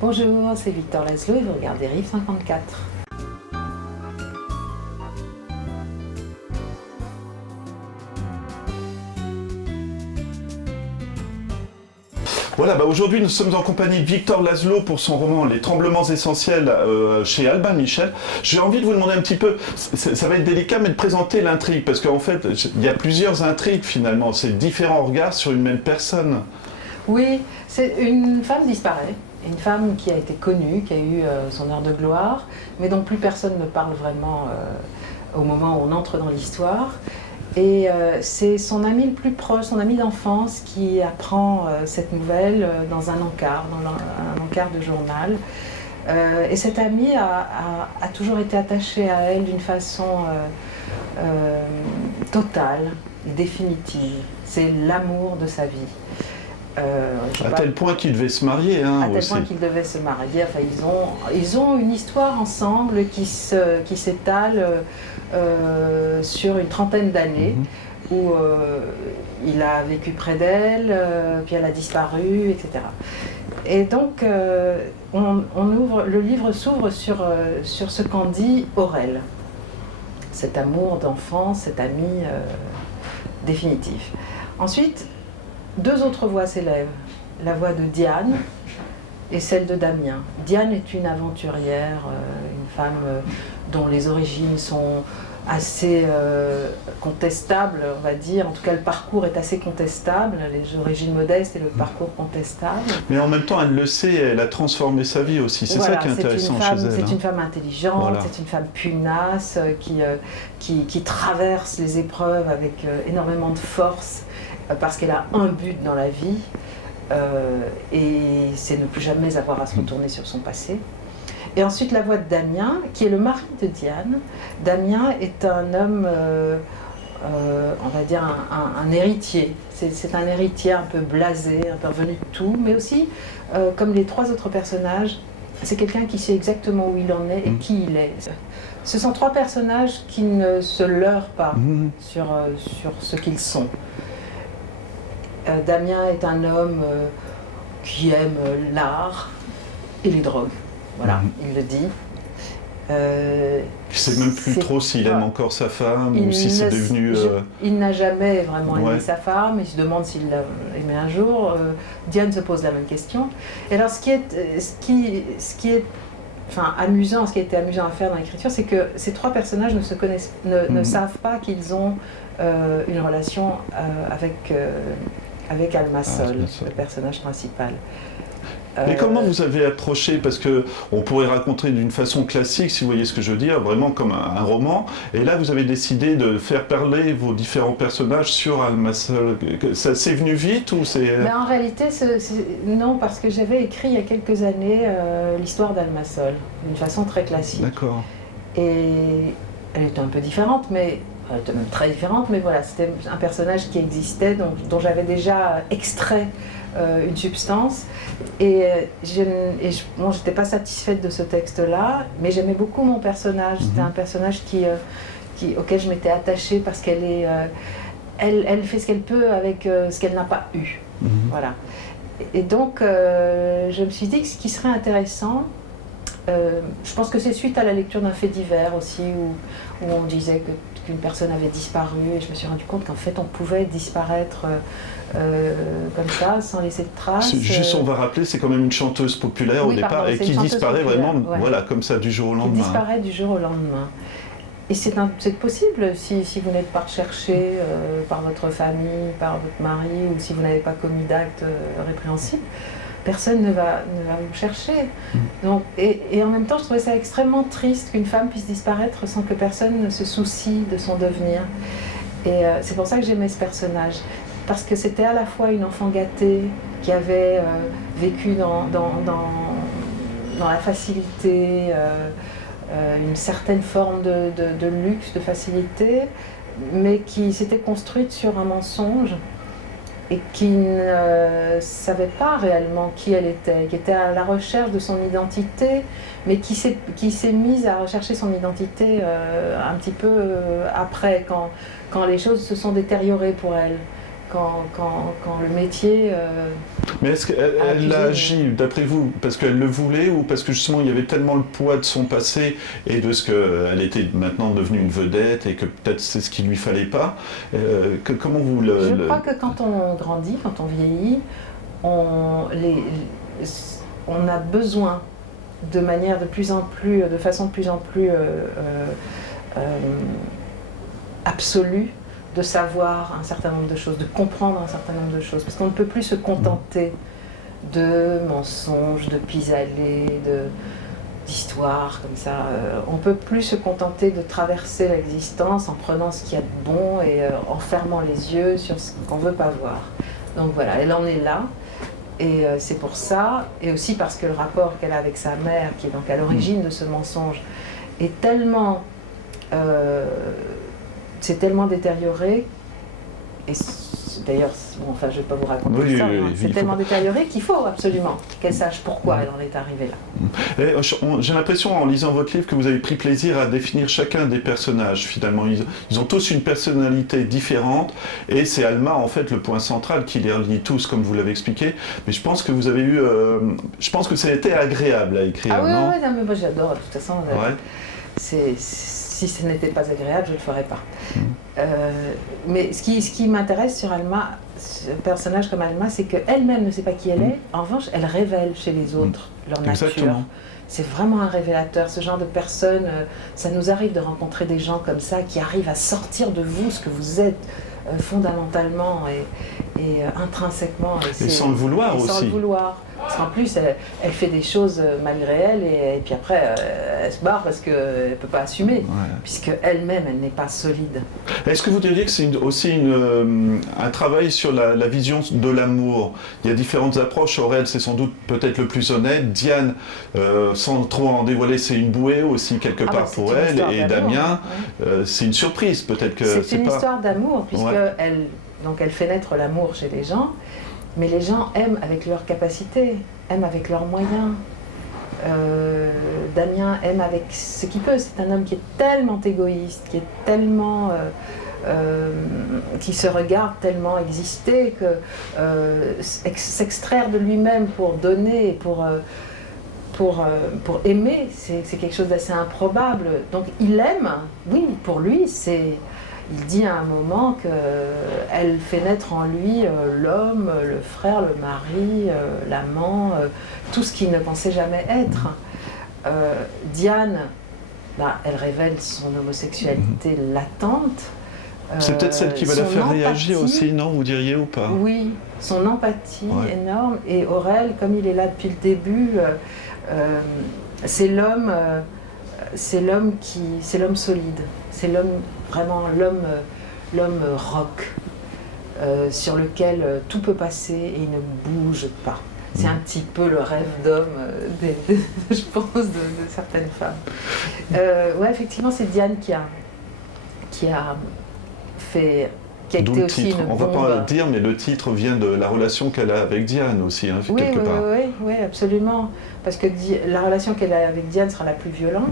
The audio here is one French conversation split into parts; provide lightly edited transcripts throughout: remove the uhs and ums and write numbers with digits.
Bonjour, c'est Victor Laszlo et vous regardez Rive 54. Voilà, aujourd'hui nous sommes en compagnie de Victor Laszlo pour son roman Les Tremblements Essentiels chez Albin Michel. J'ai envie de vous demander un petit peu, ça va être délicat, mais de présenter l'intrigue, parce qu'en fait il y a plusieurs intrigues finalement, c'est différents regards sur une même personne. Oui, c'est une femme disparaît, une femme qui a été connue, qui a eu son heure de gloire, mais dont plus personne ne parle vraiment au moment où on entre dans l'histoire. Et c'est son ami le plus proche, son ami d'enfance, qui apprend cette nouvelle dans un encart de journal. Et cet ami a toujours été attaché à elle d'une façon totale, définitive. C'est l'amour de sa vie. À tel point qu'ils devaient se marier. À tel point qu'ils devaient se marier. Enfin, ils ont une histoire ensemble qui s'étale sur une trentaine d'années, où il a vécu près d'elle, puis elle a disparu, etc. Et donc, le livre s'ouvre sur ce qu'en dit Aurel, cet amour d'enfance, cet ami définitif. Ensuite, deux autres voix s'élèvent, la voix de Diane et celle de Damien. Diane est une aventurière, une femme dont les origines sont assez contestables, on va dire. En tout cas, le parcours est assez contestable, les origines modestes et le parcours contestable. Mais en même temps, elle le sait, elle a transformé sa vie aussi. C'est ça qui est intéressant chez elle. C'est une femme intelligente, voilà. C'est une femme pugnace, qui traverse les épreuves avec énormément de force, parce qu'elle a un but dans la vie, et c'est ne plus jamais avoir à se retourner sur son passé. Et ensuite la voix de Damien, qui est le mari de Diane. Damien est un homme, on va dire un héritier. C'est un héritier un peu blasé, un peu revenu de tout, mais aussi, comme les trois autres personnages, c'est quelqu'un qui sait exactement où il en est et qui il est. Ce sont trois personnages qui ne se leurrent pas sur ce qu'ils sont. Damien est un homme qui aime l'art et les drogues. Voilà, il le dit. Je ne sais même plus trop s'il aime encore sa femme ou si c'est devenu... Il n'a jamais vraiment aimé sa femme, il se demande s'il l'a aimé un jour. Diane se pose la même question. Et alors ce qui est amusant, ce qui a été amusant à faire dans l'écriture, c'est que ces trois personnages ne se connaissent, ne savent pas qu'ils ont une relation avec Almasol, le personnage principal. Mais comment vous avez approché, parce qu'on pourrait raconter d'une façon classique, si vous voyez ce que je veux dire, vraiment comme un roman, et là vous avez décidé de faire parler vos différents personnages sur Almasol. Ça c'est venu vite ou c'est... En réalité, non, parce que j'avais écrit il y a quelques années l'histoire d'Almasol, d'une façon très classique. D'accord. Et elle était un peu différente, mais... Elle était même très différente, mais voilà, c'était un personnage qui existait, dont j'avais déjà extrait une substance. Et je n'étais pas satisfaite de ce texte-là, mais j'aimais beaucoup mon personnage. C'était un personnage auquel je m'étais attachée parce qu'elle elle fait ce qu'elle peut avec ce qu'elle n'a pas eu. Voilà. Et donc, je me suis dit que ce qui serait intéressant, je pense que c'est suite à la lecture d'un fait divers aussi, où on disait qu'une personne avait disparu, et je me suis rendu compte qu'en fait on pouvait disparaître comme ça, sans laisser de traces. Juste, on va rappeler, c'est quand même une chanteuse populaire au départ, et qui disparaît vraiment, voilà, comme ça, du jour au lendemain. Qui disparaît du jour au lendemain. Et c'est possible si vous n'êtes pas recherché par votre famille, par votre mari, ou si vous n'avez pas commis d'actes répréhensibles. Personne ne va vous chercher. Donc, et en même temps, je trouvais ça extrêmement triste qu'une femme puisse disparaître sans que personne ne se soucie de son devenir. Et c'est pour ça que j'aimais ce personnage. Parce que c'était à la fois une enfant gâtée qui avait vécu dans la facilité, une certaine forme de luxe, de facilité, mais qui s'était construite sur un mensonge, et qui ne savait pas réellement qui elle était, qui était à la recherche de son identité, mais qui s'est mise à rechercher son identité un petit peu après, quand les choses se sont détériorées pour elle. quand le métier... Mais est-ce qu'elle a agi, d'après vous, parce qu'elle le voulait ou parce que justement il y avait tellement le poids de son passé et de ce qu'elle était maintenant devenue une vedette et que peut-être c'est ce qu'il lui fallait pas comment vous Je crois que quand on grandit, quand on vieillit, on a besoin de manière de façon de plus en plus absolue de savoir un certain nombre de choses, de comprendre un certain nombre de choses, parce qu'on ne peut plus se contenter de mensonges, de pis-aller, d'histoires comme ça. On ne peut plus se contenter de traverser l'existence en prenant ce qu'il y a de bon et en fermant les yeux sur ce qu'on ne veut pas voir. Donc voilà, elle en est là. Et c'est pour ça, et aussi parce que le rapport qu'elle a avec sa mère, qui est donc à l'origine de ce mensonge, est tellement... c'est tellement déterioré, et d'ailleurs, bon, enfin, je ne vais pas vous raconter ça, hein. C'est tellement déterioré qu'il faut absolument qu'elle sache pourquoi elle en est arrivée là. Et j'ai l'impression, en lisant votre livre, que vous avez pris plaisir à définir chacun des personnages, finalement. Ils ont tous une personnalité différente, et c'est Alma, en fait, le point central qui les relie tous, comme vous l'avez expliqué. Mais je pense que vous avez eu... je pense que ça a été agréable à écrire, non ? Ah oui, mais moi j'adore, de toute façon. Si ce n'était pas agréable, je ne le ferais pas. Mais ce qui m'intéresse sur Alma, un personnage comme Alma, c'est qu'elle-même ne sait pas qui elle est. En revanche, elle révèle chez les autres leur nature. Exactement. C'est vraiment un révélateur, ce genre de personne. Ça nous arrive de rencontrer des gens comme ça qui arrivent à sortir de vous ce que vous êtes fondamentalement et intrinsèquement. Et sans le vouloir aussi. Sans le vouloir. Parce qu'en plus, elle fait des choses malgré elle, et puis après, elle se barre parce qu'elle ne peut pas assumer, puisque elle-même, elle n'est pas solide. Est-ce que vous diriez que c'est aussi un travail sur la vision de l'amour ? Il y a différentes approches. Aurel, c'est sans doute peut-être le plus honnête. Diane, sans trop en dévoiler, c'est une bouée aussi quelque part pour elle. Et Damien, c'est une surprise peut-être que c'est une histoire d'amour, puisque elle fait naître l'amour chez les gens. Mais les gens aiment avec leurs capacités, aiment avec leurs moyens. Damien aime avec ce qu'il peut. C'est un homme qui est tellement égoïste, qui est tellement... qui se regarde tellement exister que s'extraire de lui-même pour donner, pour aimer, c'est quelque chose d'assez improbable. Donc il aime, oui, pour lui, il dit à un moment qu'elle fait naître en lui l'homme, le frère, le mari, l'amant, tout ce qu'il ne pensait jamais être. Diane, elle révèle son homosexualité latente. C'est peut-être celle qui va la faire réagir aussi, non, vous diriez ou pas ? Oui, son empathie énorme. Et Aurel, comme il est là depuis le début, c'est l'homme solide. C'est l'homme rock, sur lequel tout peut passer et il ne bouge pas. C'est un petit peu le rêve d'homme, je pense, de certaines femmes. Effectivement, c'est Diane qui a été aussi une bombe. On ne va pas le dire, mais le titre vient de la relation qu'elle a avec Diane aussi, quelque part. Oui, absolument. Parce que la relation qu'elle a avec Diane sera la plus violente.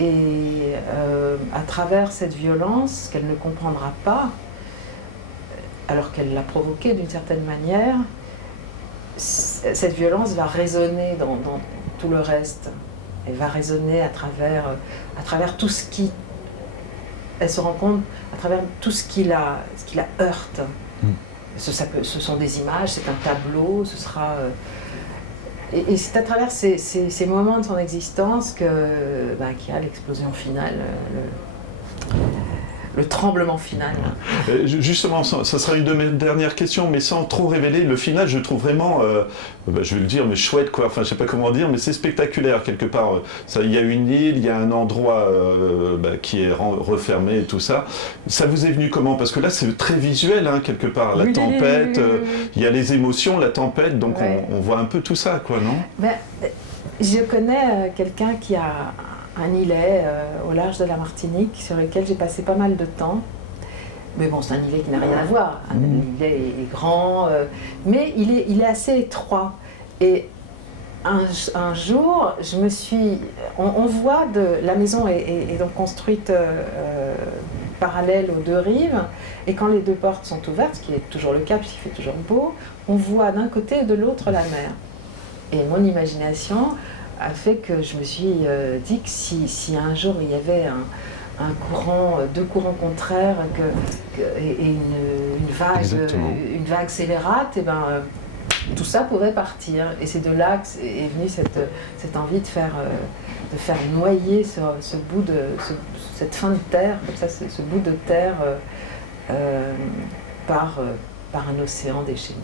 Et à travers cette violence qu'elle ne comprendra pas, alors qu'elle l'a provoquée d'une certaine manière, cette violence va résonner dans tout le reste. Elle va résonner à travers tout ce qui... Elle se rend compte à travers tout ce qui la heurte. Ce sont des images, c'est un tableau, ce sera... Et c'est à travers ces moments de son existence qu'il y a l'explosion finale, le tremblement final. Justement, ça sera une de mes dernières questions, mais sans trop révéler. Le final, je trouve vraiment, je vais le dire, mais chouette, quoi. Enfin, je sais pas comment dire, mais c'est spectaculaire, quelque part. Il y a une île, il y a un endroit qui est refermé et tout ça. Ça vous est venu comment ? Parce que là, c'est très visuel, quelque part. La tempête, il y a les émotions, la tempête, donc on voit un peu tout ça, quoi, non ? Je connais quelqu'un qui a un îlet au large de la Martinique sur lequel j'ai passé pas mal de temps. Mais bon, c'est un îlet qui n'a rien à voir. L'îlet est grand, mais il est assez étroit. Et un jour, on voit la maison est donc construite parallèles aux deux rives. Et quand les deux portes sont ouvertes, ce qui est toujours le cas puisqu'il fait toujours beau, on voit d'un côté et de l'autre la mer. Et mon imagination a fait que je me suis dit que si un jour il y avait un courant, deux courants contraires et une vague scélérate, et ben, tout ça pouvait partir. Et c'est de là est venue cette envie de faire noyer ce bout cette fin de terre, comme ça, ce bout de terre par un océan déchaîné.